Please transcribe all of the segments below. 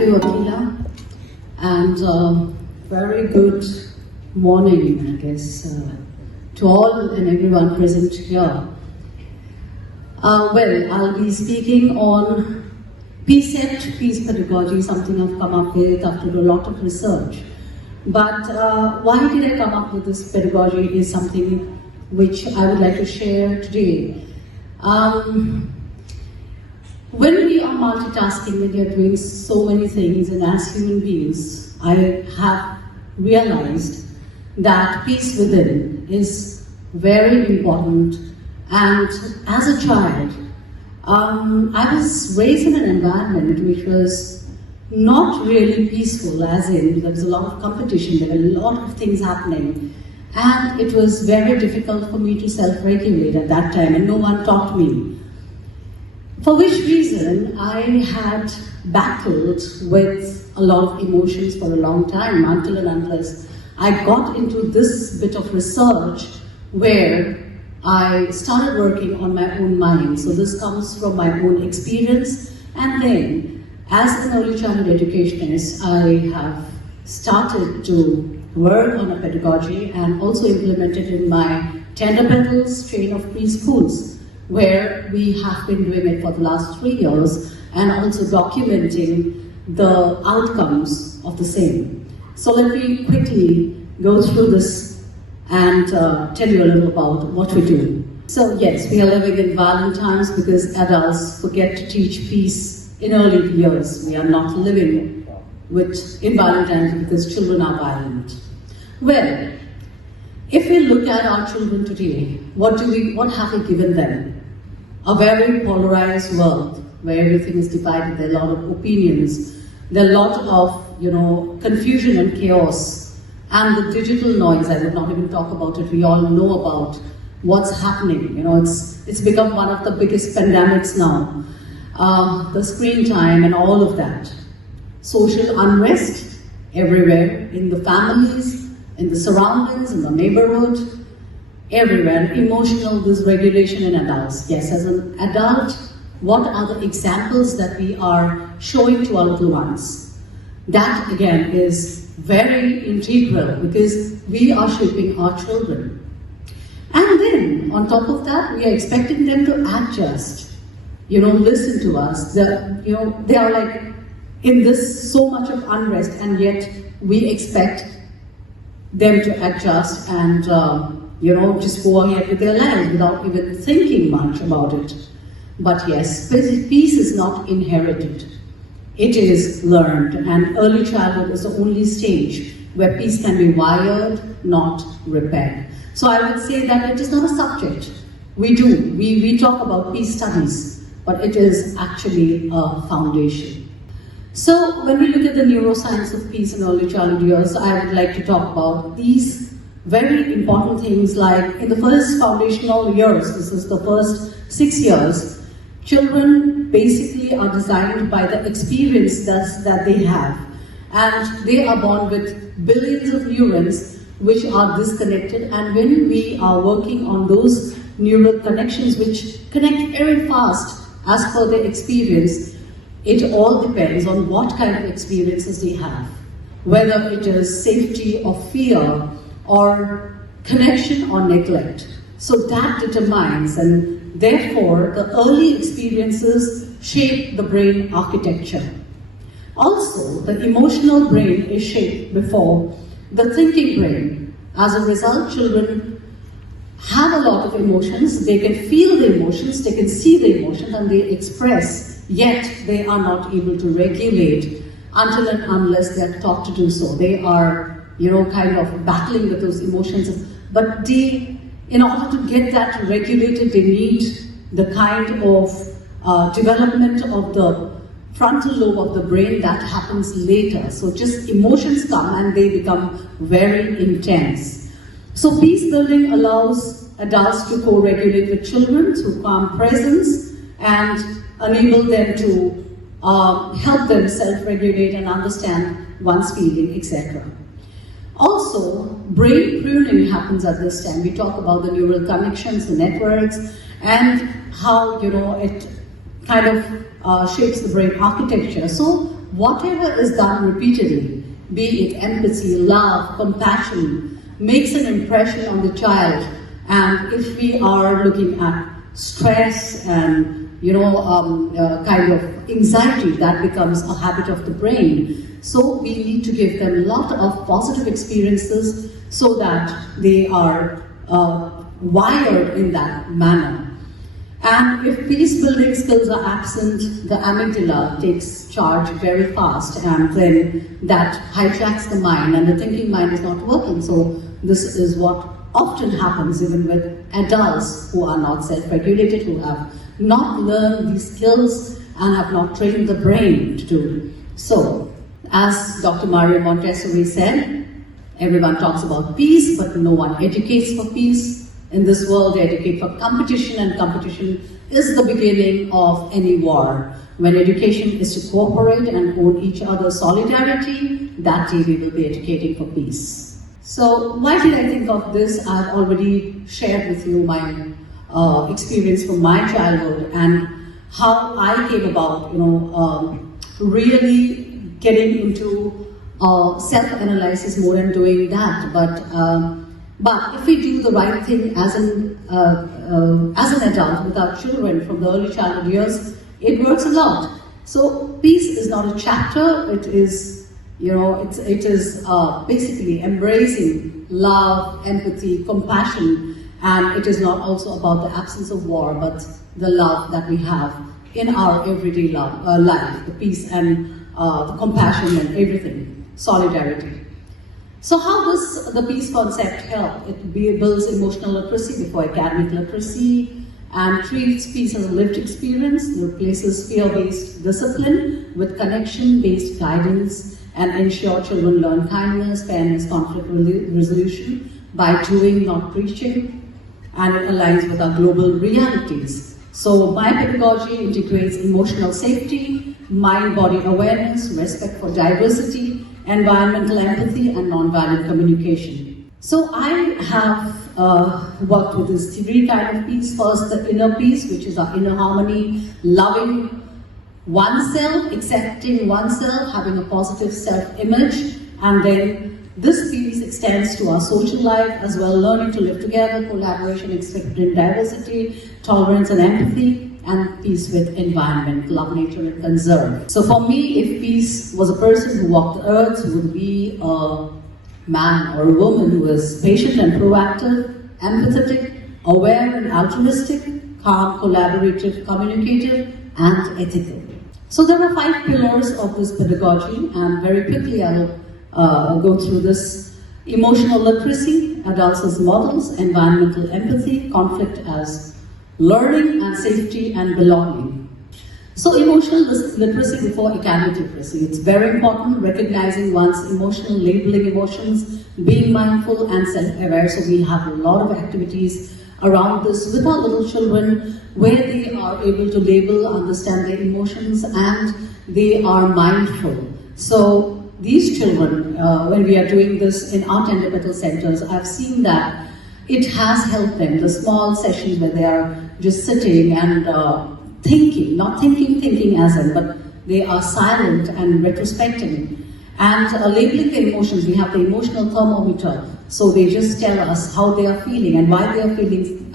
Thank you, Akila, and very good morning, I guess, to all and everyone present here. Well, I'll be speaking on PeaCept, peace pedagogy, something I've come up with after a lot of research. But why did I come up with this pedagogy is something which I would like to share today. When we are multitasking, when we are doing so many things, and as human beings, I have realized that peace within is very important. And as a child, I was raised in an environment which was not really peaceful, as in there was a lot of competition, there were a lot of things happening, and it was very difficult for me to self-regulate at that time, and no one taught me. For which reason, I had battled with a lot of emotions for a long time, until and unless I got into this bit of research where I started working on my own mind. So this comes from my own experience, and then as an early childhood educationist, I have started to work on a pedagogy and also implement it in my Tender Petals chain of preschools, where we have been doing it for the last 3 years and also documenting the outcomes of the same. So let me quickly go through this and tell you a little about what we do. So yes, we are living in violent times because adults forget to teach peace in early years. We are not living in violent times because children are violent. Well, if we look at our children today, what have we given them? A very polarized world where everything is divided. There are a lot of opinions. There are a lot of confusion and chaos. And the digital noise, I would not even talk about it. We all know about what's happening. It's become one of the biggest pandemics now. The screen time and all of that. Social unrest everywhere, in the families, in the surroundings, in the neighborhood. Everywhere, emotional dysregulation in adults. Yes, as an adult, what are the examples that we are showing to our little ones? That again is very integral because we are shaping our children. And then, on top of that, we are expecting them to adjust, listen to us. They are like in this so much of unrest, and yet we expect them to adjust and just go ahead with their lives without even thinking much about it. But yes, peace is not inherited. It is learned, and early childhood is the only stage where peace can be wired, not repaired. So I would say that it is not a subject. We talk about peace studies, but it is actually a foundation. So when we look at the neuroscience of peace in early childhood years, I would like to talk about these very important things, like in the first foundational years, this is the first 6 years, children basically are designed by the experience that they have. And they are born with billions of neurons which are disconnected, and when we are working on those neural connections which connect very fast as per their experience, it all depends on what kind of experiences they have. Whether it is safety or fear, or connection or neglect. So that determines, and therefore the early experiences shape the brain architecture. Also, the emotional brain is shaped before the thinking brain. As a result, children have a lot of emotions, they can feel the emotions, they can see the emotions, and they express, yet they are not able to regulate until and unless they are taught to do so. They are kind of battling with those emotions. But in order to get that regulated, they need the kind of development of the frontal lobe of the brain that happens later. So just emotions come and they become very intense. So peace building allows adults to co-regulate with children through calm presence and enable them to help them self-regulate and understand one's feeling, etc. Also, brain pruning happens at this time. We talk about the neural connections, the networks, and how it kind of shapes the brain architecture. So whatever is done repeatedly, be it empathy, love, compassion, makes an impression on the child. And if we are looking at stress and kind of anxiety, that becomes a habit of the brain. So we need to give them a lot of positive experiences so that they are wired in that manner. And if peace building skills are absent, the amygdala takes charge very fast, and then that hijacks the mind, and the thinking mind is not working. So this is what often happens even with adults who are not self-regulated, who have not learned these skills and have not trained the brain to do. So, as Dr. Mario Montessori said, everyone talks about peace, but no one educates for peace. In this world, they educate for competition, and competition is the beginning of any war. When education is to cooperate and own each other's solidarity, that day we will be educating for peace. So why did I think of this? I've already shared with you my experience from my childhood and how I came about, really getting into self-analysis more and doing that. But if we do the right thing as an adult with our children from the early childhood years, it works a lot. So peace is not a chapter. It is, it is basically embracing love, empathy, compassion, and it is not also about the absence of war, but the love that we have in our everyday life, the peace and the compassion and everything, solidarity. So how does the peace concept help? It builds emotional literacy before academic literacy and treats peace as a lived experience, replaces fear-based discipline with connection-based guidance, and ensure children learn kindness, fairness, conflict resolution by doing, not preaching, and it aligns with our global realities. So my pedagogy integrates emotional safety, mind-body awareness, respect for diversity, environmental empathy, and non-violent communication. So I have worked with this three kinds of peace. First, the inner peace, which is our inner harmony, loving oneself, accepting oneself, having a positive self-image, and then this peace extends to our social life as well, learning to live together, collaboration, accepting diversity, tolerance and empathy, and peace with environment, love nature and conserve. So for me, if peace was a person who walked the earth, who would be a man or a woman who is patient and proactive, empathetic, aware and altruistic, calm, collaborative, communicative, and ethical. So there are 5 pillars of this pedagogy, and very quickly I will go through this. Emotional literacy, adults as models, environmental empathy, conflict as learning, and safety and belonging. So emotional literacy before academic literacy. It's very important, recognizing one's emotional, labeling emotions, being mindful and self-aware. So we have a lot of activities around this with our little children where they are able to label, understand their emotions, and they are mindful. So these children, when we are doing this in our tender petal centers, I've seen that it has helped them. The small sessions where they are just sitting and thinking, not thinking as in, but they are silent and retrospecting and labeling their emotions. We have the emotional thermometer, so they just tell us how they are feeling and why they are feeling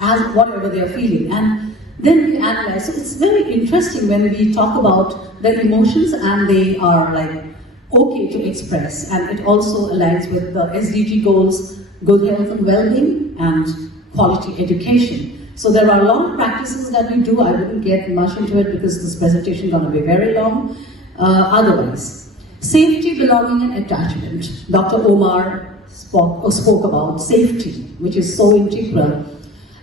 as whatever they are feeling, and then we analyze. So it's very interesting when we talk about the emotions and they are like okay to express, and it also aligns with the SDG goals, good health and well-being, and quality education. So there are a lot of practices that we do. I wouldn't get much into it because this presentation is going to be very long. Otherwise, safety, belonging, and attachment. Dr. Omar spoke about safety, which is so integral.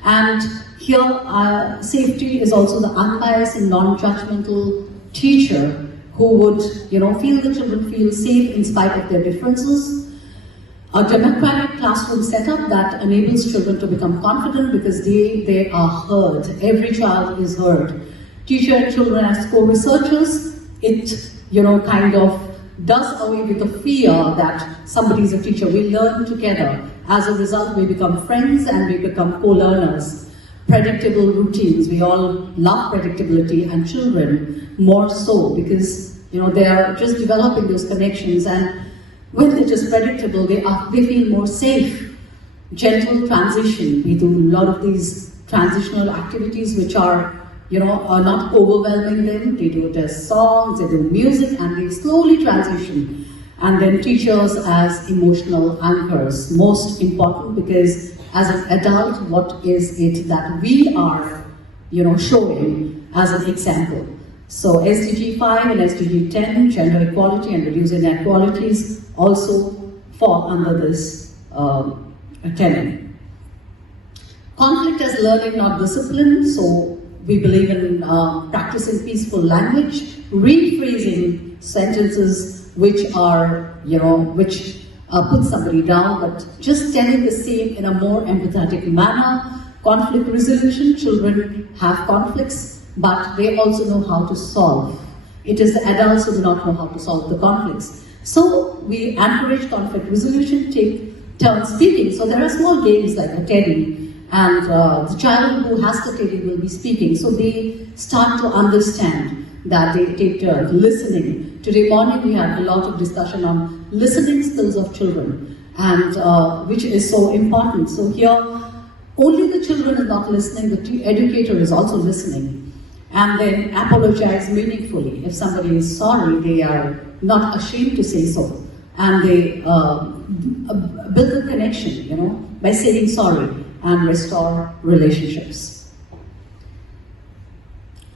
And here, safety is also the unbiased and non-judgmental teacher who would, feel the children feel safe in spite of their differences. A democratic classroom setup that enables children to become confident because they are heard. Every child is heard. Teacher and children as co-researchers, it kind of does away with the fear that somebody is a teacher. We learn together. As a result, we become friends and we become co-learners. Predictable routines. We all love predictability, and children more so because They are just developing those connections, and when they're just predictable, they feel more safe. Gentle transition. We do a lot of these transitional activities which are not overwhelming them. They do their songs, they do music, and they slowly transition. And then teachers as emotional anchors. Most important, because as an adult, what is it that we are showing as an example? So SDG 5 and SDG 10, gender equality and reducing inequalities, also fall under this tenet. Conflict as learning, not discipline. So we believe in practicing peaceful language, rephrasing sentences which are, which put somebody down, but just telling the same in a more empathetic manner. Conflict resolution, children have conflicts, but they also know how to solve. It is the adults who do not know how to solve the conflicts. So we encourage conflict resolution, take turns speaking. So there are small games like a teddy, and the child who has the teddy will be speaking. So they start to understand that they take turns listening. Today morning we had a lot of discussion on listening skills of children, and which is so important. So here, only the children are not listening, the educator is also listening. And then apologize meaningfully. If somebody is sorry, they are not ashamed to say so. And they build a connection, by saying sorry and restore relationships.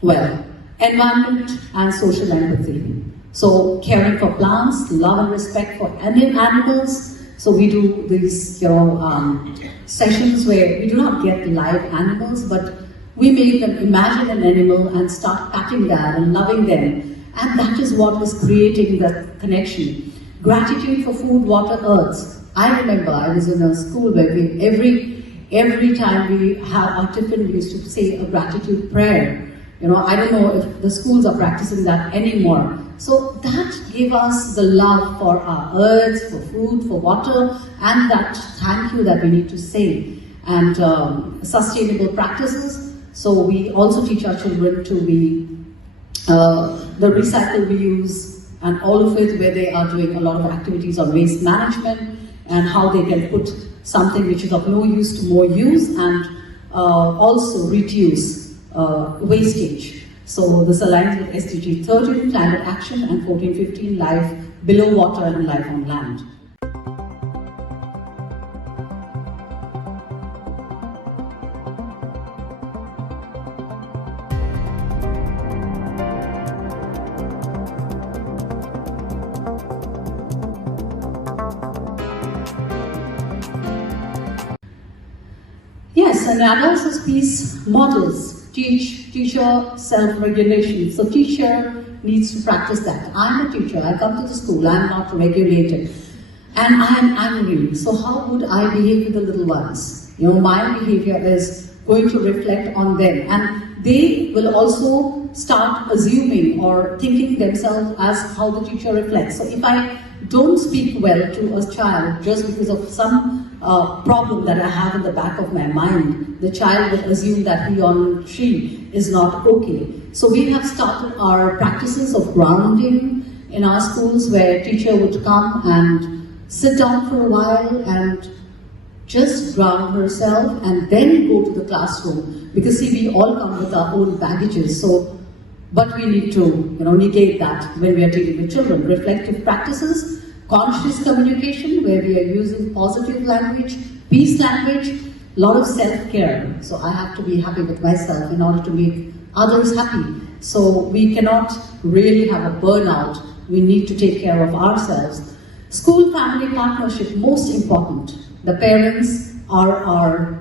Well, environment and social empathy. So caring for plants, love and respect for animals. So we do these, sessions where we do not get live animals, but we make them imagine an animal and start patting them and loving them. And that is what is creating the connection. Gratitude for food, water, earth. I remember I was in a school where every time we have our tiffin, we used to say a gratitude prayer. I don't know if the schools are practicing that anymore. So that gave us the love for our earth, for food, for water, and that thank you that we need to say. And sustainable practices. So we also teach our children to be the recycle, reuse, and all of it, where they are doing a lot of activities on waste management and how they can put something which is of no use to more use, and also reduce wastage. So this aligns with SDG 13, climate action, and 14-15, life below water and life on land. Yes, and adults as peace models. Teacher self-regulation. So teacher needs to practice that. I'm a teacher, I come to the school, I'm not regulated. And I am angry, so how would I behave with the little ones? My behavior is going to reflect on them. And they will also start assuming or thinking themselves as how the teacher reflects. So if I don't speak well to a child just because of some problem that I have in the back of my mind, the child will assume that he or she is not okay. So we have started our practices of grounding in our schools, where a teacher would come and sit down for a while and just ground herself and then go to the classroom. Because see, we all come with our own baggages, but we need to negate that when we are dealing with children. Reflective practices, conscious communication, where we are using positive language, peace language, a lot of self-care. So I have to be happy with myself in order to make others happy. So we cannot really have a burnout. We need to take care of ourselves. School-family partnership, most important. The parents are our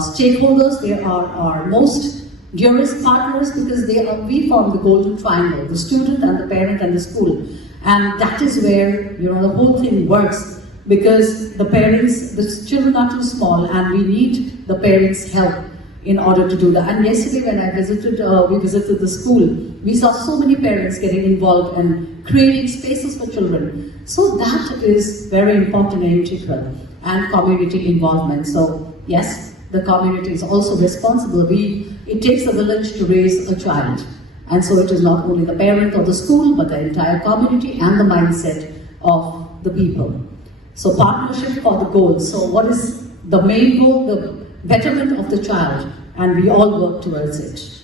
stakeholders. They are our most dearest partners, because we form the golden triangle, the student and the parent and the school. And that is where the whole thing works, because the children are too small, and we need the parents' help in order to do that. And yesterday when we visited the school, we saw so many parents getting involved and creating spaces for children. So that is very important and integral. And community involvement. So yes, the community is also responsible. It takes a village to raise a child. And so it is not only the parent or the school, but the entire community and the mindset of the people. So partnership for the goal. So what is the main goal? The betterment of the child, and we all work towards it.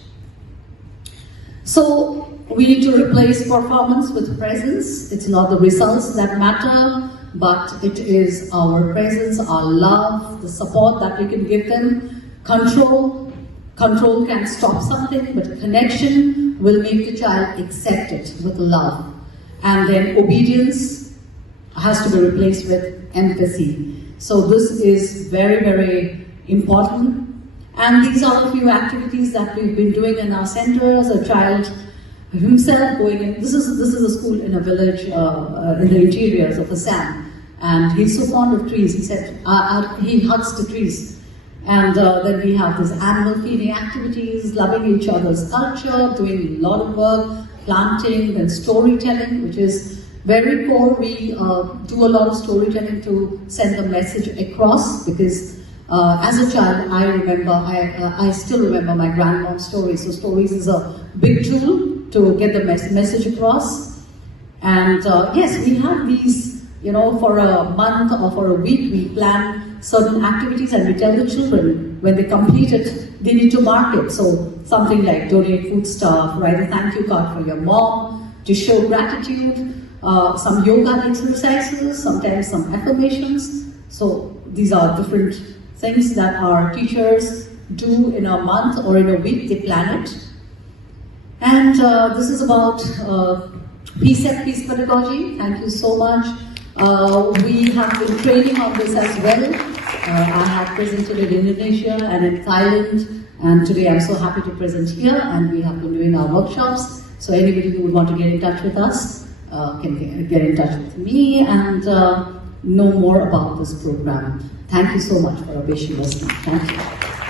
So we need to replace performance with presence. It's not the results that matter, but it is our presence, our love, the support that we can give them. Control can stop something, but connection will make the child accept it with love. And then obedience has to be replaced with empathy. So this is very, very important. And these are a few activities that we've been doing in our centers. A child himself going in, this is a school in a village in the interiors of Assam. And he's so fond of trees. He said, he hugs the trees. And then we have this animal feeding activities, loving each other's culture, doing a lot of work, planting, and storytelling, which is very core. We do a lot of storytelling to send the message across, because as a child, I still remember my grandmom's stories. So stories is a big tool to get the message across. And yes, we have these, for a month or for a week, we plan certain activities, and we tell the children when they complete it, they need to mark it. So something like donate food stuff, write a thank you card for your mom, to show gratitude, some yoga exercises, sometimes some affirmations. So these are different things that our teachers do in a month or in a week. They plan it. And this is about PeaCept, Peace Pedagogy. Thank you so much. We have been training on this as well. I have presented in Indonesia and in Thailand, and today I'm so happy to present here, and we have been doing our workshops. So anybody who would want to get in touch with us can get in touch with me and know more about this program. Thank you so much for your patient listening. Thank you.